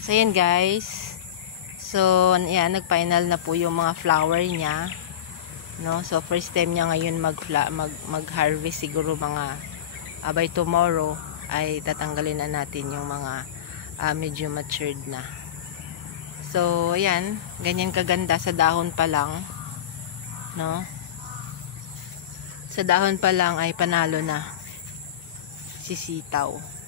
So, yan guys. So, yan, nag-final na po yung mga flower niya. No? So, first time niya ngayon mag-harvest siguro mga by tomorrow ay tatanggalin na natin yung mga medyo matured na. So, ayan, ganyan kaganda sa dahon pa lang. No? Sa dahon pa lang ay panalo na si sitaw.